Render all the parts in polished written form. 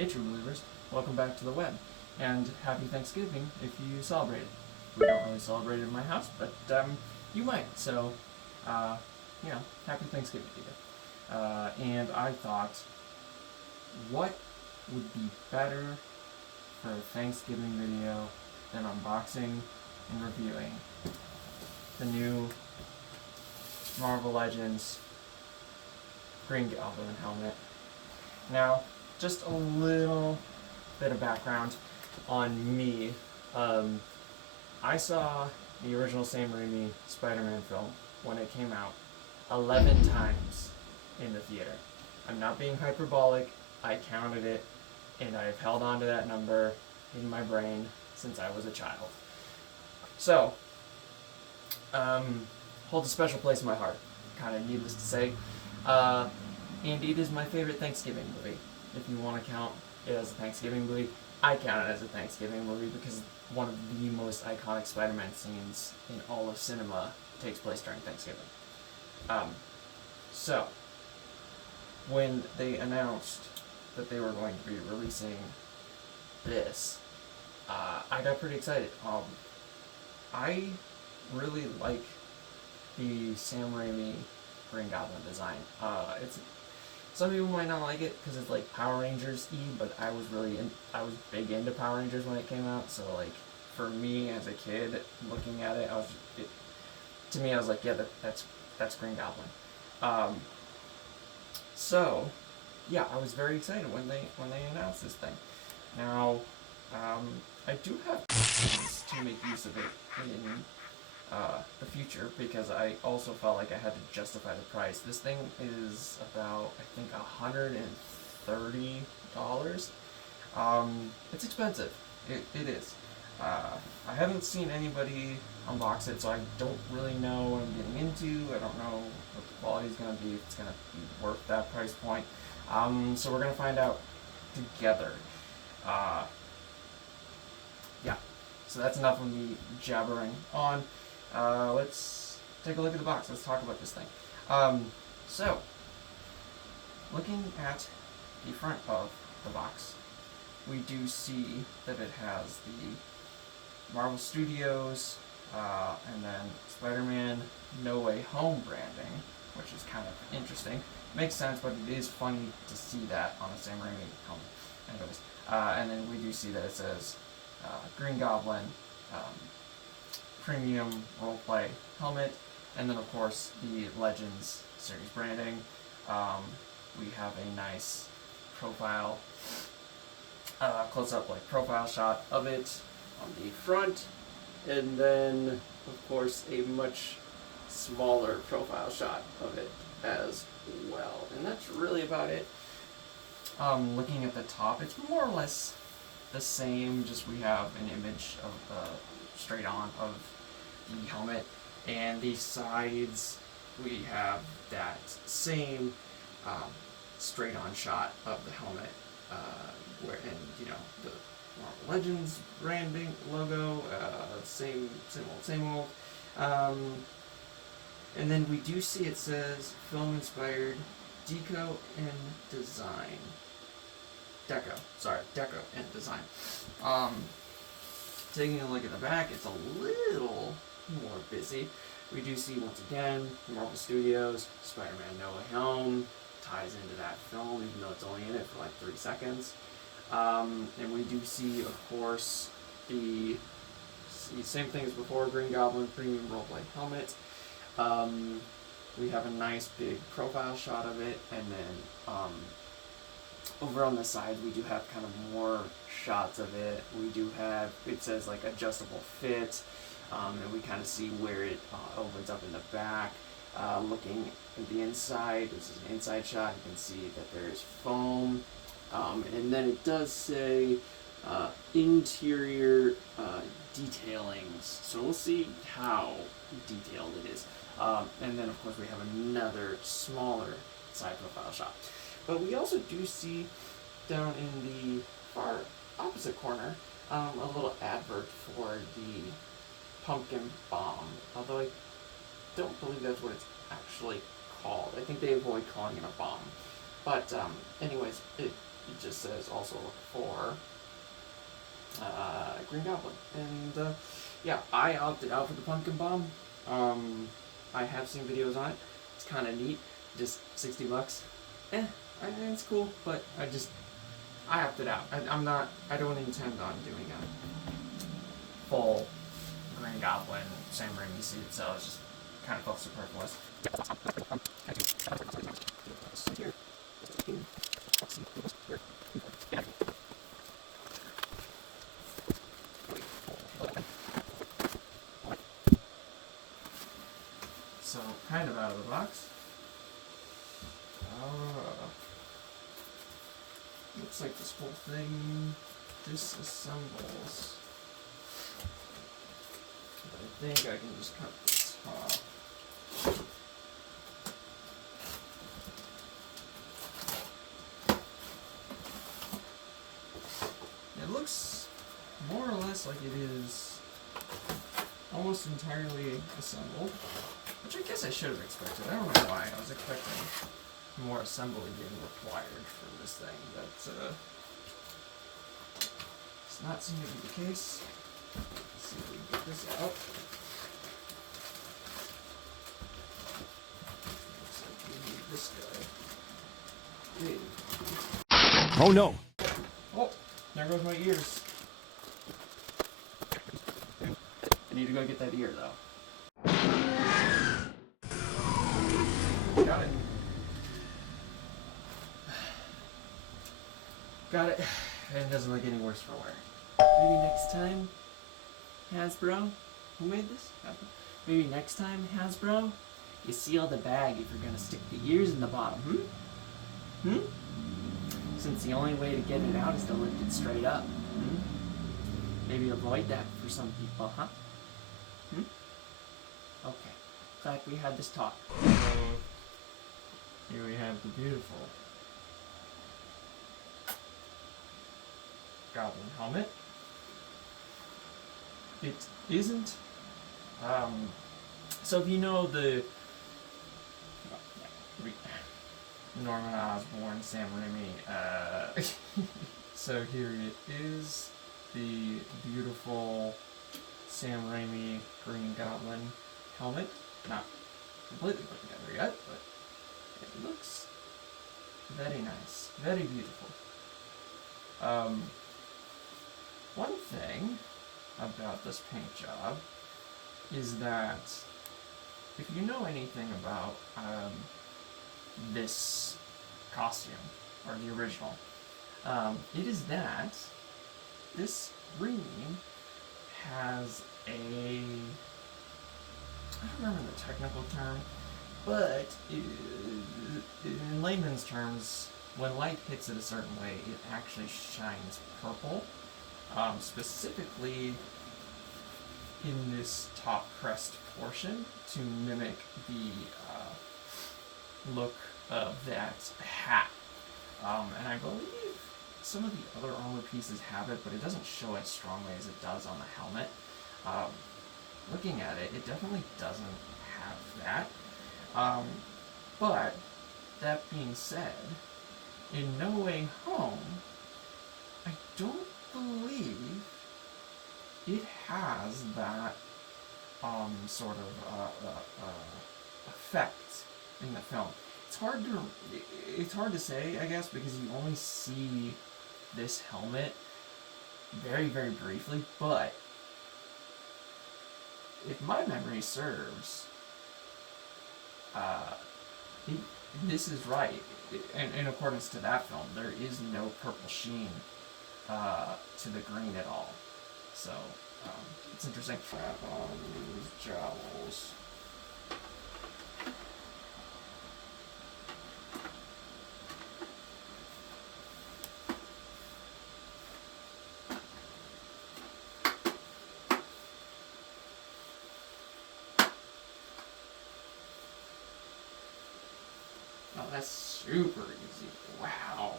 Hey true believers, welcome back to the web, and happy Thanksgiving if you celebrate it. We don't really celebrate it in my house, but you might, so, happy Thanksgiving to you. And I thought, what would be better for a Thanksgiving video than unboxing and reviewing the new Marvel Legends Green Goblin helmet. Now, just a little bit of background on me. I saw the original Sam Raimi Spider-Man film when it came out 11 times in the theater. I'm not being hyperbolic, I counted it, and I've held on to that number in my brain since I was a child. So, holds a special place in my heart, kind of needless to say. And it is my favorite Thanksgiving movie. If you want to count it as a Thanksgiving movie, I count it as a Thanksgiving movie because one of the most iconic Spider-Man scenes in all of cinema takes place during Thanksgiving. So, when they announced that they were going to be releasing this, I got pretty excited. I really like the Sam Raimi Green Goblin design. Some people might not like it because it's like Power Rangers-y, but I was big into Power Rangers when it came out. So like for me as a kid looking at it, I was like, yeah, that's Green Goblin. So yeah, I was very excited when they announced this thing. Now, I do have plans to make use of it in the future because I also felt like I had to justify the price. This thing is about, I think, $130. It's expensive. It is. I haven't seen anybody unbox it, so I don't really know what I'm getting into. I don't know what the quality is going to be, if it's going to be worth that price point. So we're going to find out together. Yeah. So that's enough of me jabbering on. Let's take a look at the box. Let's talk about this thing. So, looking at the front of the box, we do see that it has the Marvel Studios and then Spider-Man No Way Home branding, which is kind of interesting. Makes sense, but it is funny to see that on a Sam Raimi helmet. Anyways, and then we do see that it says Green Goblin premium roleplay helmet, and then of course the Legends series branding. We have a nice profile, close-up like profile shot of it on the front, and then of course a much smaller profile shot of it as well. And that's really about it. Looking at the top, it's more or less the same, just we have an image of straight on of the helmet, and the sides we have that same straight on shot of the helmet, the Marvel Legends branding logo, same old. And then we do see it says film inspired deco and design. Deco and design. Taking a look at the back, it's a little more busy. We do see, once again, Marvel Studios, Spider-Man No Way Home, ties into that film, even though it's only in it for like 3 seconds. And we do see, of course, the same thing as before, Green Goblin premium roleplay helmet. We have a nice big profile shot of it, and then over on the side we do have kind of more shots of it. We do have, it says like adjustable fit, and we kind of see where it opens up in the back. Looking at the inside, this is an inside shot, you can see that there's foam, and then it does say interior detailings, so we'll see how detailed it is. And then of course we have another smaller side profile shot. But we also do see down in the far opposite corner a little advert for the pumpkin bomb, although I don't believe that's what it's actually called. I think they avoid calling it a bomb. But anyways, it just says also look for Green Goblin. And yeah, I opted out for the pumpkin bomb. I have seen videos on it. It's kind of neat. Just $60. It's cool, but I opted out. I don't intend on doing a full Green Goblin, Sam Raimi suit, so it's just kind of felt superfluous. So, kind of out of the box. Looks like this whole thing disassembles. But I think I can just cut the top. It looks more or less like it is almost entirely assembled, which I guess I should have expected. I don't know why. I was expecting more assembly being required for this thing, but it's not seem to be the case. Let's see if we can get this out. Looks like we need this guy. Hey. Oh no! Oh, there goes my ears. I need to go get that ear though. Got it. Got it. And it doesn't look any worse for wear. Maybe next time, Hasbro. Who made this? Hasbro. Maybe next time, Hasbro, you seal the bag if you're gonna stick the ears in the bottom. Since the only way to get it out is to lift it straight up. Maybe avoid that for some people, huh? Okay. Glad we had this talk. So, here we have the beautiful Goblin helmet. It isn't. So if you know the Norman Osborn, Sam Raimi, so here it is, the beautiful Sam Raimi Green Goblin helmet. Not completely put together yet, but it looks very nice, very beautiful. One thing about this paint job is that if you know anything about this costume, or the original, it is that this green has a, I don't remember the technical term, but in layman's terms, when light hits it a certain way, it actually shines purple. Specifically in this top crest portion to mimic the look of that hat. And I believe some of the other armor pieces have it, but it doesn't show as strongly as it does on the helmet. Looking at it, it definitely doesn't have that. But that being said, in No Way Home, I don't believe it has that sort of effect in the film. It's hard to say, I guess, because you only see this helmet very, very briefly, but if my memory serves, this is right. In accordance to that film, there is no purple sheen to the green at all. So, it's interesting. Strap on these jowls. Oh, that's super easy. Wow.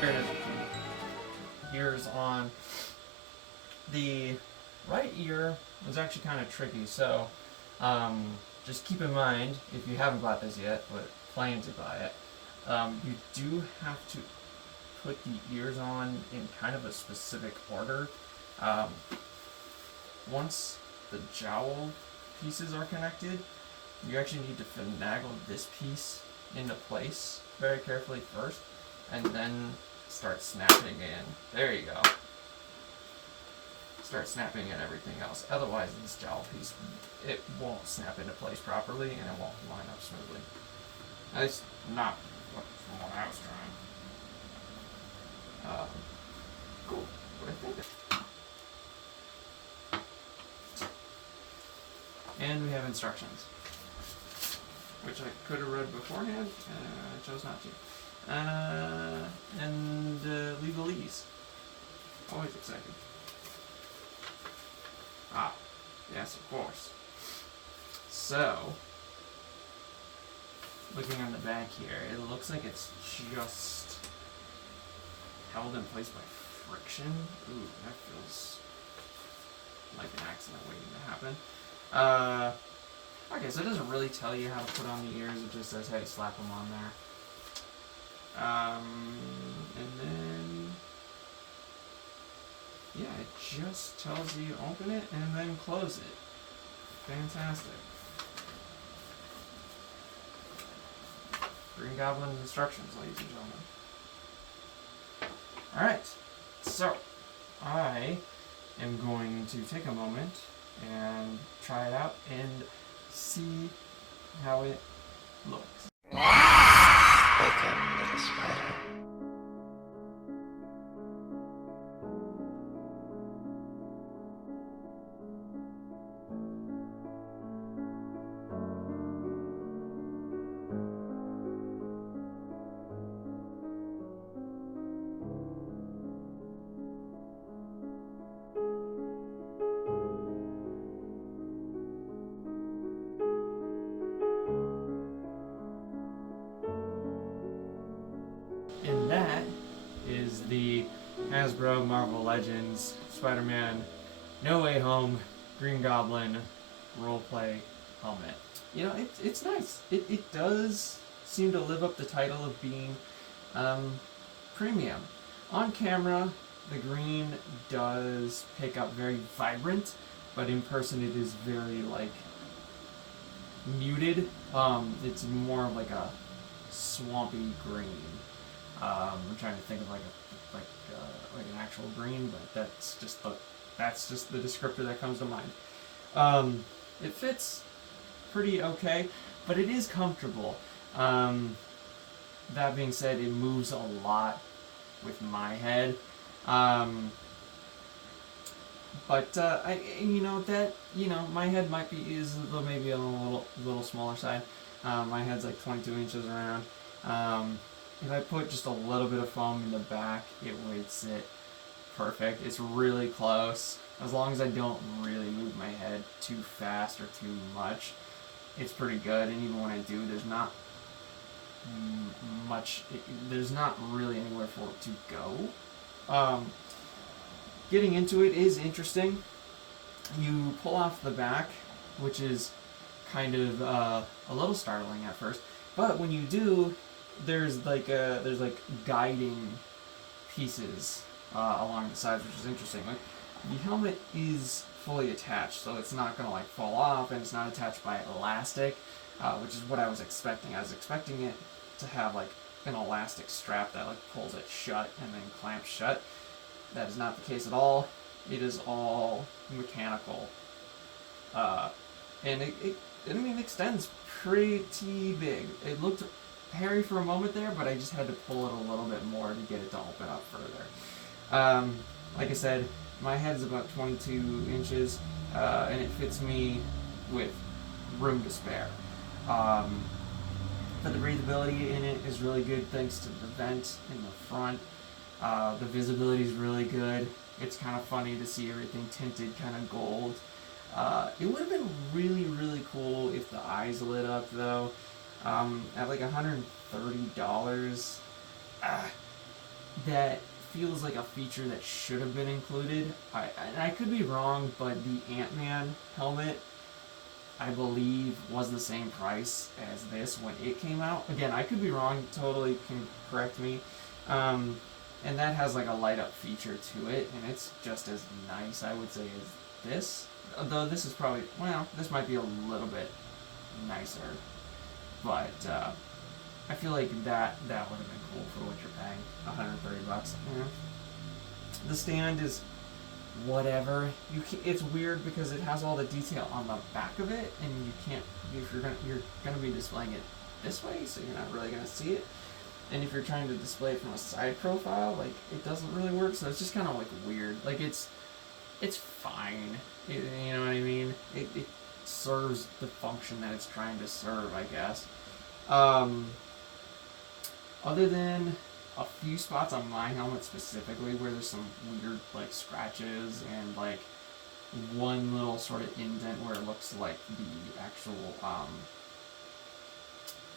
Here it is. Ears on. The right ear was actually kind of tricky, so just keep in mind, if you haven't bought this yet, but plan to buy it, you do have to put the ears on in kind of a specific order. Once the jowl pieces are connected, you actually need to finagle this piece into place very carefully first, and then start snapping in. There you go. Start snapping in everything else. Otherwise, this jowl piece, it won't snap into place properly, and it won't line up smoothly. At least not from what I was trying. Cool. What I think. And we have instructions, which I could have read beforehand, I chose not to. And legalese. Always excited. Ah, yes, of course. So, looking on the back here, it looks like it's just held in place by friction. Ooh, that feels like an accident waiting to happen. Okay, so it doesn't really tell you how to put on the ears, it just says, hey, slap them on there. And then, yeah, it just tells you open it and then close it. Fantastic. Green Goblin instructions, ladies and gentlemen. Alright, so I am going to take a moment and try it out and see how it looks. Welcome, little spider. And that is the Hasbro Marvel Legends Spider-Man No Way Home Green Goblin roleplay helmet. You know, it's nice. It does seem to live up the title of being premium. On camera, the green does pick up very vibrant, but in person it is very, like, muted. It's more of like a swampy green. I'm trying to think of like an actual green, but that's just the descriptor that comes to mind. It fits pretty okay, but it is comfortable. That being said, it moves a lot with my head. But my head is maybe on a little smaller side. My head's like 22 inches around. If I put just a little bit of foam in the back, it would sit perfect. It's really close. As long as I don't really move my head too fast or too much, it's pretty good. And even when I do, there's not there's not really anywhere for it to go. Getting into it is interesting. You pull off the back, which is kind of a little startling at first, but when you do, there's guiding pieces along the sides, which is interesting. Like, the helmet is fully attached, so it's not gonna fall off, and it's not attached by elastic, which is what I was expecting. I was expecting it to have an elastic strap that pulls it shut and then clamps shut. That is not the case at all. It is all mechanical, and it extends pretty big. It looked hairy for a moment there, but I just had to pull it a little bit more to get it to open up further. Like I said, my head's about 22 inches, and it fits me with room to spare. But the breathability in it is really good thanks to the vent in the front. The visibility is really good. It's kind of funny to see everything tinted kind of gold. It would have been really, really cool if the eyes lit up, though. At $130, that feels like a feature that should have been included. And I could be wrong, but the Ant-Man helmet, I believe, was the same price as this when it came out. Again, I could be wrong, totally can correct me. And that has like a light up feature to it, and it's just as nice, I would say, as this. Although this is probably, well, this might be a little bit nicer. But I feel like that would have been cool for what you're paying, $130. Yeah. The stand is whatever. It's weird because it has all the detail on the back of it, and you can't, if you're gonna be displaying it this way, so you're not really gonna see it. And if you're trying to display it from a side profile, like, it doesn't really work. So it's just kind of like weird. Like, it's fine. You know what I mean? It serves the function that it's trying to serve, I guess. Other than a few spots on my helmet specifically where there's some weird like scratches and like one little sort of indent where it looks like the actual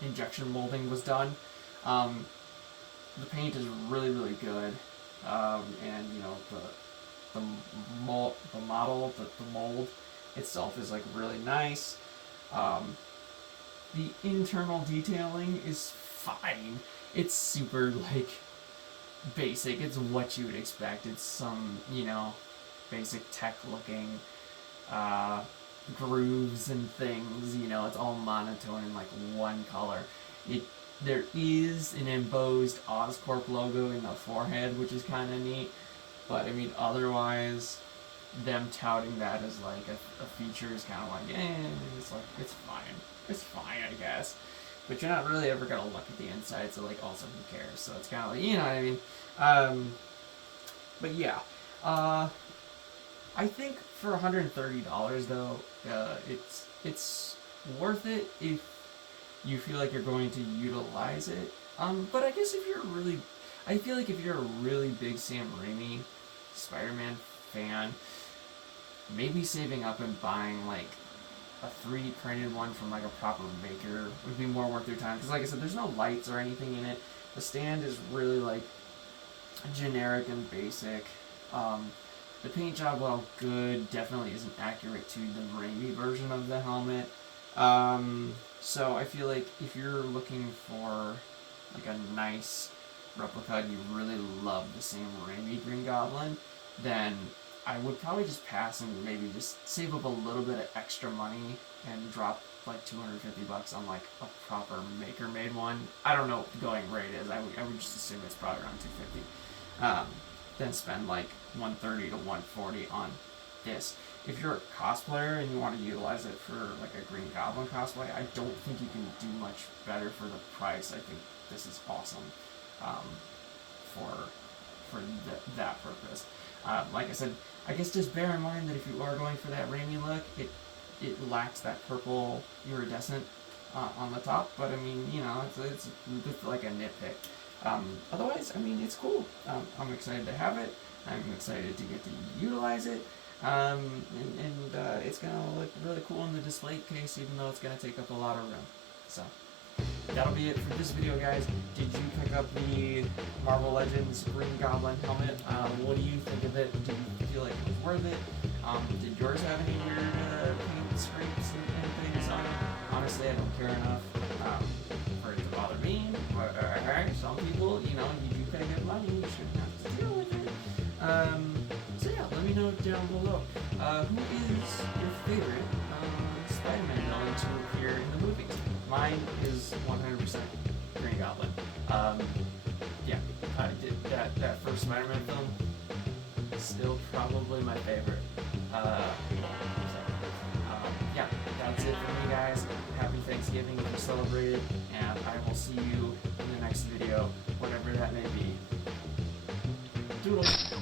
injection molding was done. The paint is really, really good, and you know the mold itself is like really nice. The internal detailing is fine. It's super like basic. It's what you would expect. It's some, you know, basic tech looking grooves and things. You know, it's all monotone in like one color. There is an embossed Oscorp logo in the forehead, which is kind of neat. But I mean, otherwise, them touting that as like a feature is kind of like, it's like, it's fine. It's fine, I guess. But you're not really ever gonna look at the inside, so like, also who cares? So it's kind of like, you know what I mean? But yeah, I think for $130 though, it's worth it if you feel like you're going to utilize it. But I guess I feel like if you're a really big Sam Raimi Spider-Man fan, maybe saving up and buying like a 3D printed one from like a proper maker would be more worth your time. Because like I said, there's no lights or anything in it. The stand is really like generic and basic. The paint job, while good, definitely isn't accurate to the Raimi version of the helmet. So I feel like if you're looking for like a nice replica and you really love the Sam Raimi Green Goblin, then I would probably just pass and maybe just save up a little bit of extra money and drop like $250 on like a proper maker-made one. I don't know what the going rate is. I would just assume it's probably around $250. Then spend like $130 to $140 on this. If you're a cosplayer and you want to utilize it for like a Green Goblin cosplay, I don't think you can do much better for the price. I think this is awesome for that purpose. Like I said, I guess just bear in mind that if you are going for that Raimi look, it lacks that purple iridescent on the top. But I mean, you know, it's like a nitpick. Otherwise, I mean, it's cool. I'm excited to have it. I'm excited to get to utilize it. It's gonna look really cool in the display case, even though it's gonna take up a lot of room. So that'll be it for this video, guys. Did you pick up the Marvel Legends Green Goblin helmet? What do you think of it? Did you feel like it was worth it? Did yours have any weird paint scrapes and things on it? Honestly, I don't care enough for it to bother me. Some people, you know, you do pay good money, you shouldn't have to deal with it. So yeah, let me know down below. Who is your favorite Spider-Man villain to appear in the movies? Mine is 100% Green Goblin. Yeah, I did that first Spider-Man film. Still probably my favorite. Yeah, that's it for me, guys. Happy Thanksgiving if you celebrated, and I will see you in the next video, whatever that may be. Doodles.